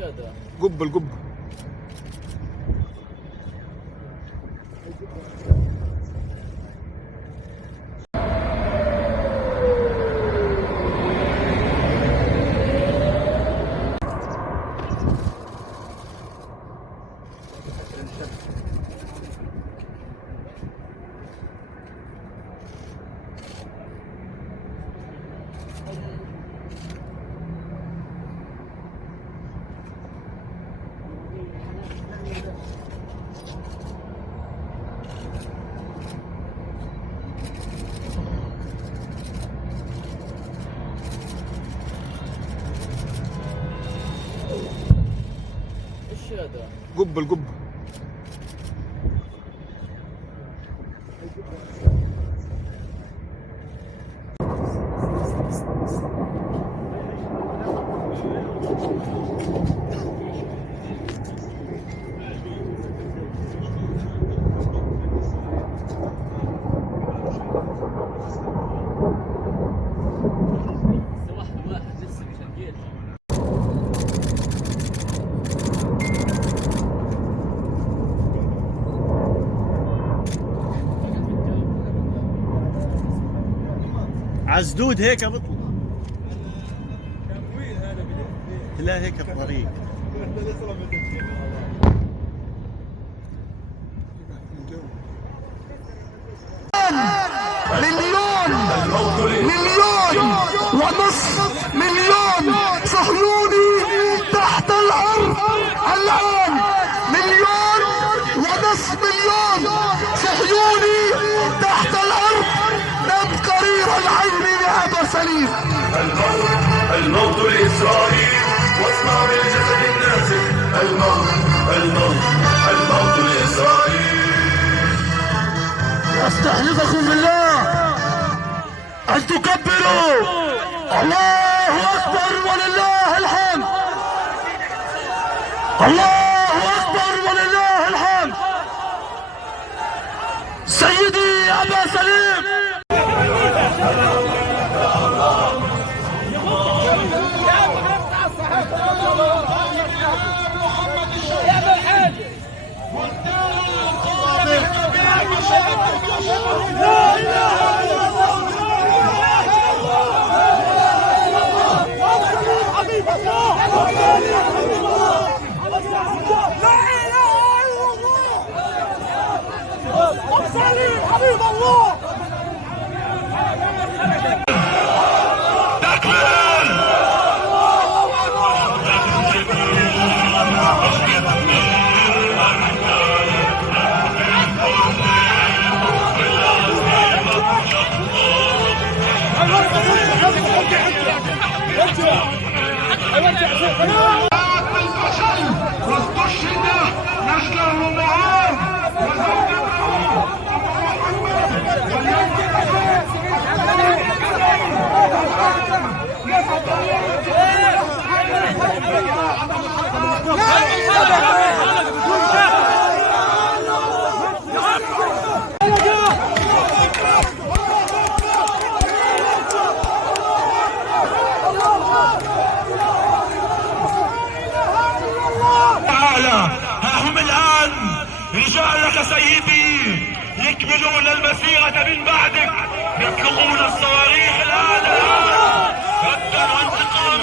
قب القب. قب القب. عزدود هيك بطلع. لا هيك الطريق. مليون ونصف مليون صهيوني تحت الأرض الآن. مليون ونصف مليون صهيوني تحت الأرض. نم قرير العين لأبا سليم. الموت لإسرائيل واصنع بالجسد النازل. الموت لإسرائيل. أستحلفكم بالله أن تكبروا الله أكبر ولله الحمد. الله أكبر ولله الحمد. سيدي أبا سليم. لا إله إلا الله. حبيب الله. لا إله إلا الله. سليم حبيب الله. واستشهد نجله معاذ ها هم الآن رجالك سيدي يكملون المسيرة من بعدك، يطلقون الصواريخ الآن ردا وانتقاما.